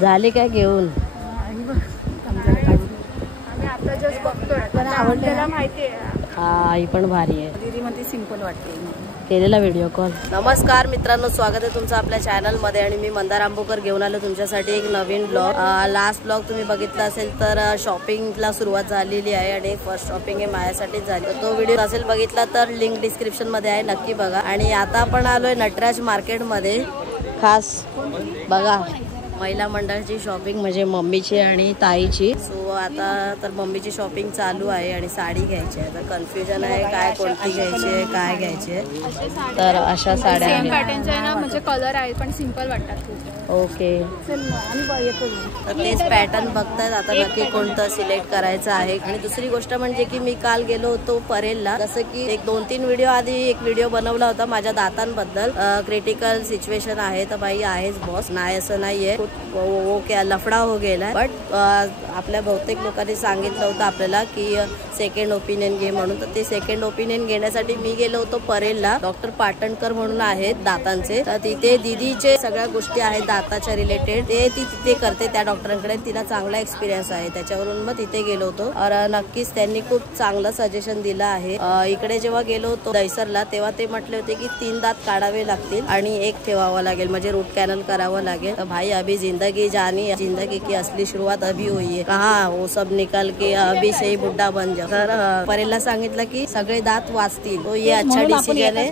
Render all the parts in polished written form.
झाली काय घेऊन? आम्ही आता जस्ट बघतोय पण आवडलेला माहिती आहे. हा ही पण भारी आहे. दीदी मध्ये सिंपल वाटते. केलेला व्हिडिओ कॉल. नमस्कार मित्रांनो, स्वागत आहे तुमचं आपल्या चॅनल मध्ये. आणि मी मंदार आंबोकर घेऊन आलो तुमच्यासाठी एक नवीन ब्लॉग. लास्ट ब्लॉग तुम्ही बघितला असेल तर शॉपिंगला सुरुवात झालेली आहे आणि फर्स्ट शॉपिंग हे माझ्यासाठीच झाली. तो व्हिडिओ असेल बघितला तर लिंक डिस्क्रिप्शन मध्ये आहे, नक्की बघा. आणि आता आपण आलोय नटराज मार्केट मध्ये. खास बघा महिला मंडळाची शॉपिंग म्हणजे मम्मीची आणि ताईची. सो आता तर मम्मीची शॉपिंग चालू आहे आणि साडी घ्यायची आहे. तर कन्फ्युजन आहे काय कोणती घ्यायची आहे काय घ्यायची आहे. तर अशा साड्या सेम पॅटर्नचे आहे ना, म्हणजे कलर आहे पण सिंपल वाटतात. ओके, तर तेच पॅटर्न बघतायत आता नक्की कोणतं सिलेक्ट करायचं आहे. आणि दुसरी गोष्ट म्हणजे की मी काल गेलो होतो परेलला. जसं की एक 2-3 व्हिडिओ आधी एक व्हिडिओ बनवला होता माझ्या दातांबद्दल. क्रिटिकल सिच्युएशन आहे तर बाई आहेच बॉस, नाही असं नाहीये. वो क्या लफडा हो गेला. बट आपल्या बहुतेक लोकांनी सांगितलं होतं आपल्याला की सेकंड ओपिनियन घे म्हणून. तर ते सेकंड ओपिनियन घेण्यासाठी मी गेलो होतो परेलला. डॉक्टर पाटणकर म्हणून आहेत दातांचे. तर तिथे दीदीचे सगळ्या गोष्टी आहेत दाताच्या रिलेटेड, ते ती तिथे करते त्या डॉक्टरांकडे. तिला चांगला एक्सपिरियन्स आहे, त्याच्यावरून मग तिथे गेलो होतो. और नक्कीच त्यांनी खूप चांगलं सजेशन दिलं आहे. इकडे जेव्हा गेलो होतो दहिसरला तेव्हा ते म्हटले होते की 3 दात काढावे लागतील आणि 1 ठेवावं लागेल, म्हणजे रूट कॅनल करावं लागेल. तर भाई अभी जिंदगी जानी, जिंदगी की असली शुरुआत अभी हुई है. कहा वो सब निकल के अभी से ही बुड्ढा बन जाओ. तर परेलला सांगितलं की सगळे दात वाचतील. तो ये अच्छा डिसिजन आहे.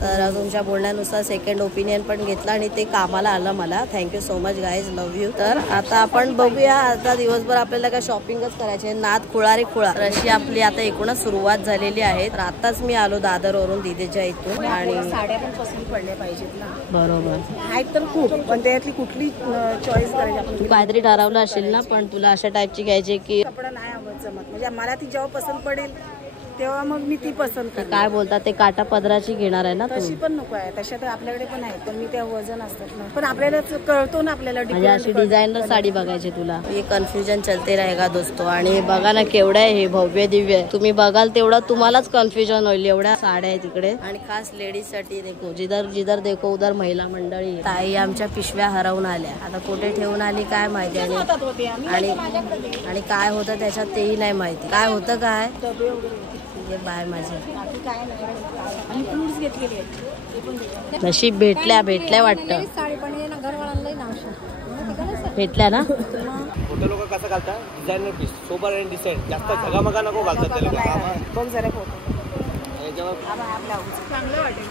तर तुमच्या बोलण्यानुसार सेकंड ओपिनियन पण घेतला आणि ते कामाला आलं मला. Thank you so much guys, love you. तर आता आपण बघूया. आता दिवसभर आपल्याला काय शॉपिंगच करायची. नाद खुळा रे खुळा अशी आपली आता एकूणच सुरुवात झालेली आहे. तर आताच मी आलो दादरवरून दीदीच्या इथून. आणि साड्या पण पसंत पडल्या पाहिजेत ना. बरोबर आहेत तर खूप, पण त्यातली कुठली चॉईस करायची आपण. तू काहीतरी ठरवलं असेल ना, पण तुला अशा टाईपची घ्यायची की कपडा नाही आवडत जमत. म्हणजे मला ती जेव्हा पसंत पडेल तेव्हा मग मी ती पसंत करते. काय बोलतात ते काटा पदराची घेणार आहे ना तशी पण नको आहे. तशा तर आपल्याकडे पण आहेत, पण मी त्या वजन असतात ना. पण आपल्याला कळतो ना आपल्याला म्हणजे अशी डिझाईनर साडी बघायची तुला. हे कन्फ्युजन चलते रहेगा दोस्तो. आणि बघा ना केवढं आहे हे, भव्य दिव्य आहे. तुम्ही बघाल तेवढं तुम्हालाच कन्फ्युजन होईल. एवढ्या साड्या आहे तिकडे. आणि खास लेडीज साठी देखो, जिधर जिधर देखो उधर महिला मंडळी. ताई आमच्या पिशव्या हरवून आल्या. आता कुठे ठेवून आली काय माहिती. आणि काय होतं त्याच्यात तेही नाही माहिती. काय होतं काय बाय माझे नशीब भेटल्या वाटतं. भेटल्या ना. फोटो लोक कसं घालतात डिझायनर पीस सोबर आणि डिसेंट, जास्त झगामगा नको घालतात ते लोक. बघ जरा फोटो चांगलं वाटेल.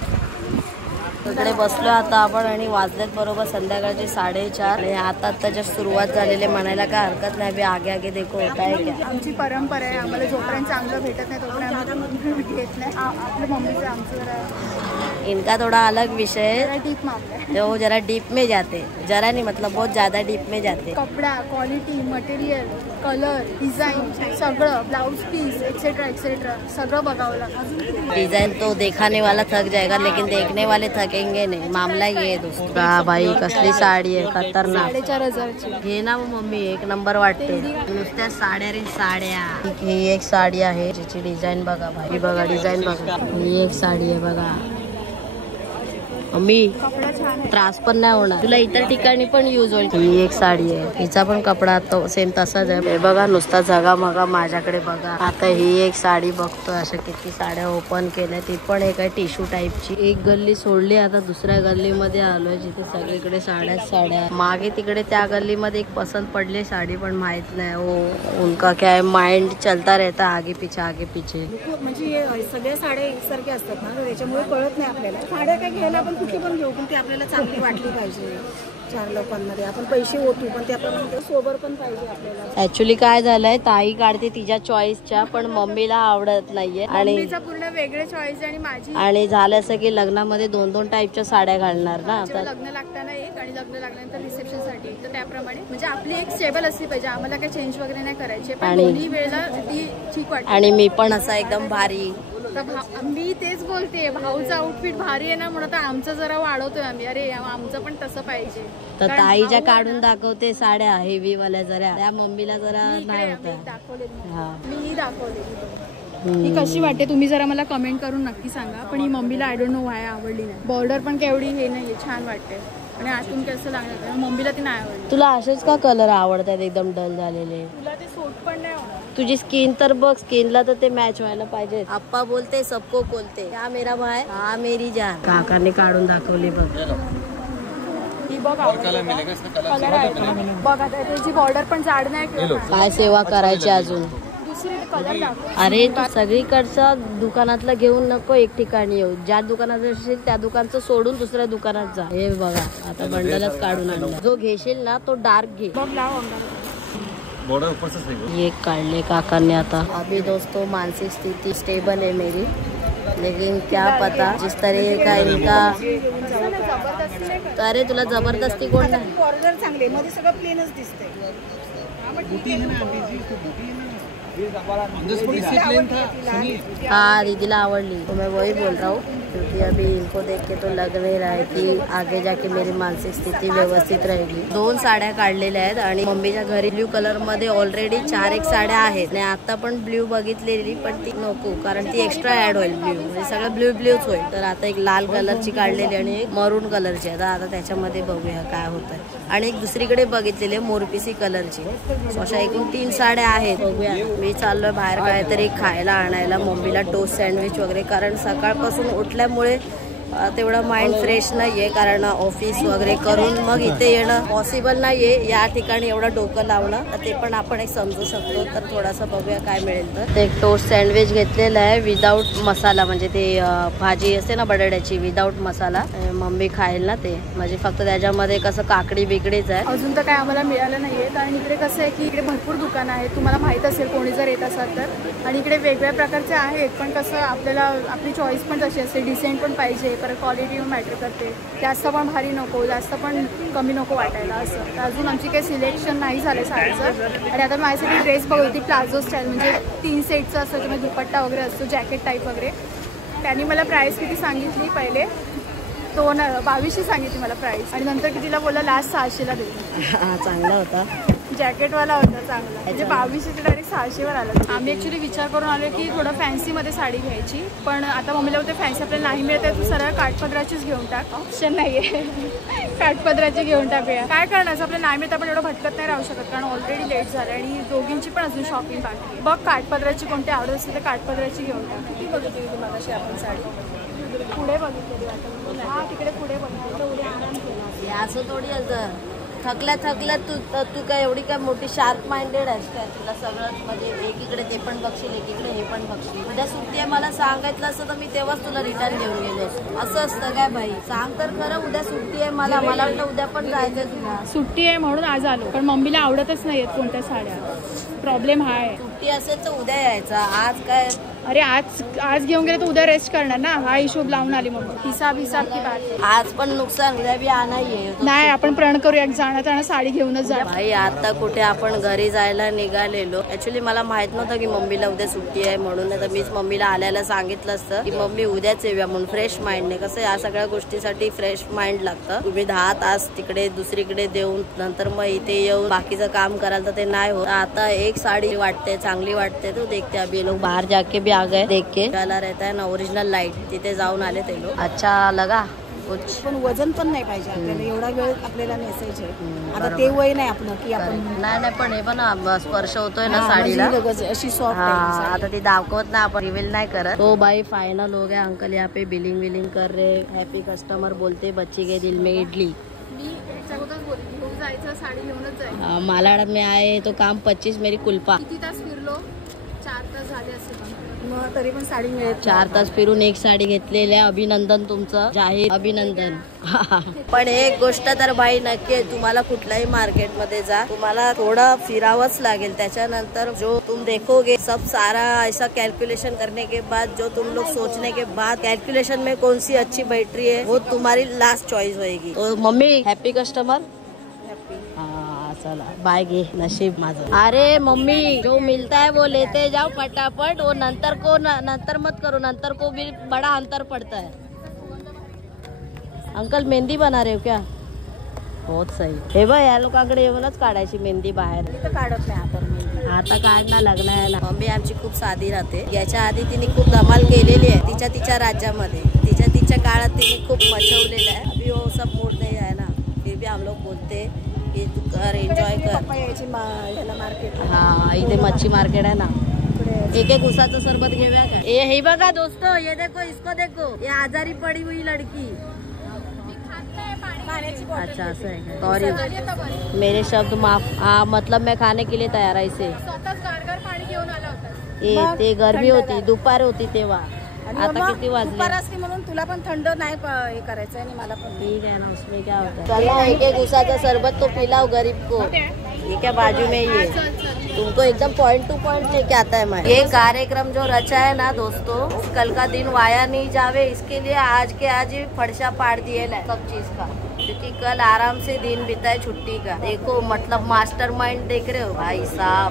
इकडे बसलो आता आपण आणि वाजलेत बरोबर संध्याकाळचे 4:30. आणि आता त्याच्या सुरुवात झालेली म्हणायला काय हरकत नाही. आगे आगे देखो होता है क्या. आमची परंपरा आहे, आम्हाला जोपर्यंत चांगलं भेटत नाही तोपर्यंत घेत नाही. आपल्या मम्मीचं आमचं जरा इनका थोड़ा अलग विषय है. डीप मामला है. वो जरा डीप में जाते, जरा नहीं मतलब बहुत ज्यादा डीप में जाते. कपडा क्वालिटी, मटेरियल, कलर, डिझाईन सगळं, ब्लाउज पीस एक्सेट्रा एक्सेट्रा सगळं बघावं लागतं. डिजाइन तो दिखाने वाला थक जाएगा लेकिन देखने वाले थकेंगे नहीं. मामला ये है दोस्तों. हा भाई कसली साडी आहे खतरनाक. 4,500ची घे ना मम्मी, एक नंबर वाटते. नुसत्या साड्या रे साड्या. ही एक साडी आहे जिची डिझाईन बघा भाई. बघा डिझाईन बघा. ही एक साडी आहे बघा मम्मी. त्रास पण नाही होणार तुला, इतर ठिकाणी पण यूज होईल. ही एक साडी आहे, हिचा पण कपडा तो सेम तसाच आहे. हे बघा नुसता जगामगा माझ्याकडे बघा. आता ही एक साडी बघतोय. अशा किती साड्या ओपन केल्या. ती पण एक आहे टिश्यू टाईपची. एक गल्ली सोडली, आता दुसऱ्या गल्लीमध्ये आलोय जिथे सगळीकडे साड्या. मागे तिकडे त्या गल्लीमध्ये एक पसंत पडली साडी, पण माहित नाही हो उनका क्या है, माइंड चलता रहता आगे पीछे. म्हणजे सगळ्या साड्या एकसारख्या असतात ना, त्याच्यामुळे कळत नाही आपल्याला. साड्या काय घ्यायला आपण कुठे पण घेऊ, पण ती आपल्याला चांगली वाटली पाहिजे. 4 लोकांमध्ये आपण पैसे ओतू, पण ते आपण सोबर पण पाहिजे आपल्याला. ऍक्च्युली काय झालंय, ताई काढते तिच्या चॉईसच्या, पण मम्मीला आवडत नाहीये. आणि पूर्ण वेगळे चॉईस आणि माझी. आणि झालं असं की लग्नामध्ये 2-2 टाईपच्या साड्या घालणार ना. तर लग्न लागताना एक आणि लग्न लागल्यानंतर रिसेप्शन साठी एक. तर त्याप्रमाणे म्हणजे आपली एक स्टेबल असली पाहिजे. आम्हाला काही चेंज वगैरे नाही करायचे, पण दोन्ही वेळेला ती ठीक वाटते. आणि मी पण असा एकदम भारी. मी तेच बोलते, भाऊचं आउटफिट भारी आहे ना, म्हणून आमचं जरा वाढवतोय आम्ही. अरे आमचं पण तसं पाहिजे. तर ताईच्या काढून दाखवते साड्या हेवी वाल्या, जरा त्या मम्मीला जरा नाही होत. मी दाखवले. ही कशी वाटते तुम्ही जरा मला कमेंट करून नक्की सांगा. पण ही मम्मीला आय डोंट नो व्हाय आवडली नाही. बॉर्डर पण केवढी हे नाहीये, छान वाटते. आणि आतून कसं लागणार मम्मीला ती नाही आवडली. तुला असेच का कलर आवडतात एकदम डल झालेले? तुला ते सूट पण नाही होणार. तुझी स्किन तर बघ, स्किनला तर ते मॅच व्हायला पाहिजे. आप्पा बोलते सबको बोलते क्या मेरा भाई हा मेरी जान. काकाने काढून दाखवली बघ. ही बघ कलर आहे बघ. आता त्याची बॉर्डर पण जाड नाही किंवा काय सेवा करायची अजून. दुसरी कलर दाखव. अरे तू सगळीकडचं दुकानातलं घेऊन नको एक ठिकाणी येऊ. ज्या दुकानात असेल त्या दुकानचं सोडून दुसऱ्या दुकानात जा. हे बघा आता बंडलच काढून आणला. जो घेशील ना तो डार्क घे. बघ लाव बॉर्डर ऊपर से सही ये काढ ले काकाने आता. अभी दोस्तों मानसिक स्थिति स्टेबल है मेरी, लेकिन क्या पता जिस तरह का इनका. अरे तुला जबरदस्ती कोण नाही. बॉर्डर चांगले मध्ये सगळं प्लेनच दिसतंय. हाँ दीदीला आवडली. तो मैं वही बोल रहा हूँ क्योंकि अभी इनको देख के तो लग नहीं रहा है कि आगे जाके मेरी मानसिक स्थिति व्यवस्थित रहेगी. 2 साड्या काढलेल्या आहेत आणि मम्मीच्या घरी ब्ल्यू कलर मध्ये ऑलरेडी 4 एक साड्या आहेत आणि आता पण ब्ल्यू बघितलेली पण ती नको कारण ती एक्स्ट्रा ऍड होईल. ब्ल्यू म्हणजे सगळं ब्ल्यूच होईल. तर आता एक लाल कलरची काढलेली आणि एक मरून कलरची आहे. आता त्याच्यामध्ये बघूया काय होतंय. आणि एक दुसरीकडे बघितलेली मोरपिसी कलरची. अशा एकूण 3 साड्या आहेत. बघूया. मी चाललोय बाहेर काहीतरी खायला आणायला मम्मीला टोस्ट सँडविच वगैरे कारण सकाळपासून उठल्यामुळे तेवढं माइंड फ्रेश नाहीये कारण ऑफिस वगैरे करून मग इथे येणं पॉसिबल नाहीये. या ठिकाणी एवढं डोकं लावणं तर ते पण आपण एक समजू शकतो. तर थोडासा बघूया काय मिळेल. तर एक टोस्ट सँडविच घेतलेला आहे विदाऊट मसाला म्हणजे ते भाजी असते ना बटाट्याची विदाऊट मसाला. मम्मी खाईल ना ते म्हणजे फक्त त्याच्यामध्ये कसं काकडी बिकडीच आहे. अजून तर काय आम्हाला मिळालं नाहीये. आणि इकडे कसं आहे की इकडे भरपूर दुकानं आहेत. तुम्हाला माहित असेल कोणी जर येत असाल तर. आणि इकडे वेगवेगळ्या प्रकारचे आहेत पण कसं आपल्याला आपली चॉईस पण तशी असते. डिसेंट पण पाहिजे परत क्वालिटी मॅटर करते. जास्त पण भारी नको जास्त पण कमी नको वाटायला असं. तर अजून आमची काही सिलेक्शन नाही झालं साडीचं. आणि आता माझ्यासाठी ड्रेस बघते प्लाझो स्टाईल म्हणजे 3 सेटचं असतं किंवा दुपट्टा वगैरे असतो जॅकेट टाईप वगैरे. त्यांनी मला प्राईस किती सांगितली पहिले 2200 सांगितली मला प्राईस आणि नंतर कितीला बोलला लास्ट 600ला देईल. चांगला होता जॅकेटवाला होता चांगला म्हणजे 2200 डायरेक्ट 600वर आला. आम्ही ॲक्च्युली विचार करून आलो की थोडं फॅन्सीमध्ये साडी घ्यायची पण आता मम्मीला होते फॅन्सी आपल्याला नाही मिळत आहे. तू सरळ काठपदराचीच घेऊन टाक. ऑप्शन नाही आहे. काठपदराची घेऊन टाकूया. काय करणार आपल्याला नाही मिळत आपण एवढं भटकत नाही राहू शकत कारण ऑलरेडी लेट झालं आणि दोघींची पण अजून शॉपिंग बाकी आहे. बघ काठपदराची कोणती आवडत असेल तर काठपदराची घेऊन टाक. किती बघितली होती मगाशी आपण साडी पुढे बघितलेली आता. हा तिकडे पुढे बघितलं उद्या आराम केला. असं थोडी असं थकल्या तू काय एवढी काय मोठी शार्प माइंडेड आहेस काय? तुला सगळं म्हणजे एकीकडे ते पण बघशील एकीकडे हे पण बघशील. उद्या सुट्टी आहे मला सांगायचं असतं तर मी तेव्हाच तुला रिटर्न घेऊन गेलो असतो. असं असतं काय बाई? सांग तर खरं. उद्या सुट्टी आहे मला वाटलं उद्या पण जायचंय तुला. सुट्टी आहे म्हणून आज आलो पण मम्मीला आवडतच नाहीयेत कोणत्या साड्या. प्रॉब्लेम हा आहे. सुट्टी असेल तर उद्या यायचा. आज काय अरे आज घेऊन गेले तर उद्या रेस्ट करणार ना. हा हिशोब लावून आली मग हिसाब की बात. आज पण नुकसान उद्या बी आणाये. नाही आपण प्रण करूया जाणार साडी घेऊनच जा. भाई आता कुठे आपण घरी जायला निघालेलो. ऍक्च्युली मला माहित नव्हतं की मम्मीला उद्या सुट्टी आहे म्हणून. तर मीच मम्मीला आल्याला सांगितलं असतं की मम्मी उद्याच येऊया म्हणून. फ्रेश माइंडने कसं या सगळ्या गोष्टीसाठी फ्रेश माइंड लागतं. तुम्ही 10 तास तिकडे दुसरीकडे देऊन नंतर मग इथे येऊन बाकीचं काम कराल तर ते नाही होत. आता एक साडी वाटते चांगली वाटते तो देखते. अभी लोग बाहेर जाके भी आ गए देख के. त्याला रहता है ना ओरिजिनल लाईट तिथे जाऊन आले ते लोक. अच्छा लगा कुछ पण वजन पण नाही पाहिजे आपल्याला. एवढा वेळ आपल्याला नेसायचे. आता ते वय नाही आपलं की आपण नाही पण हे पण स्पर्श होतोय ना साडीला अशी सॉफ्ट. आता ती दाखवत ना आपण रिव्हील नाही करत. तो बाई फाइनल हो गया. अंकल यहाँ पे बिलिंग विलिंग कर रहे. हैप्पी कस्टमर बोलते बच्ची के दिल में इडली. साडी घेऊनच जाईल. मालाड में आए तो काम 25 मेरी कुल्पा. किती तास फिरलो 4 तास झाले असेल मग तरी पण साडी मिळत. 4 तास फिरून एक साडी घेतलेली आहे. अभिनंदन तुमचं जाहीर अभिनंदन. पण एक गोष्ट तर भाई नक्की तुम्हाला कुठल्याही मार्केटमध्ये जा तुम्हाला थोडं फिरावंच लागेल. त्याच्यानंतर जो तुम देखोगे सब सारा ऐसा कैलकुलेशन करने के बाद जो तुम लोग सोचने के बाद कैलकुलेशन में कौन सी अच्छी बैठ रही है वो तुम्हारी लास्ट चॉइस होगी. तो मम्मी हैप्पी कस्टमर. चला बाय गे नशीब माझं. अरे मम्मी जो मिलता है वो लेते जाओ फटाफट. वो नंतर मत करो. नंतर को भी बड़ा अंतर पड़ता है. अंकल मेहंदी बना रहे हो क्या? बहुत सही. हे बघ या लोकांकडे येऊनच काढायची मेहंदी बाहेर. काढत नाही आपण मेहंदी. आता काढणार लग्न यायला. मम्मी आमची खूप साधी राहते. याच्या आधी तिने खूप धमाल केलेली आहे तिच्या राज्यामध्ये. तिच्या काळात तिने खूप मचवलेलं आहे. अभी वो सब मूड नाही आहे ना. फिर भी हम लोग बोलते की तू कर एन्जॉय कर. पप्पा यायची ह्याला मार्केट. हा इथे मच्छी मार्केट आहे ना. एक एक उसाचं सरबत घेऊया का. हे बघा दोस्तो, ये देखो इसको देखो, ये आजारी पडी हुई लड़की. अच्छा असं आहे का. सॉरी मेरे शब्द माफ. मतलब मैं खाने के लिए तयार आहे. इसे पाणी घेऊन आला होता. ते गरमी होती, दुपार होती तेव्हा. आता किती वाजले. असते म्हणून तुला पण थंड नाही हे करायचं आणि मला पण. ठीक है ना, उसमें क्या होता है. चला एक एक उसाचा सरबत तो पिलाओ गरीब को. ये क्या बाजू में ही है. तुमको एकदम पॉइंट टू पॉइंट लेके आता है. मैं ये कार्यक्रम जो रचा है ना दोस्तों, कल का दिन वाया नहीं जावे, इसके लिए आज के आज ही फड़शा पाड़ दिए ना सब चीज का, क्योंकि कल आराम से दिन बिताए छुट्टी का. देखो मतलब मास्टरमाइंड देख रहे हो भाई साहब.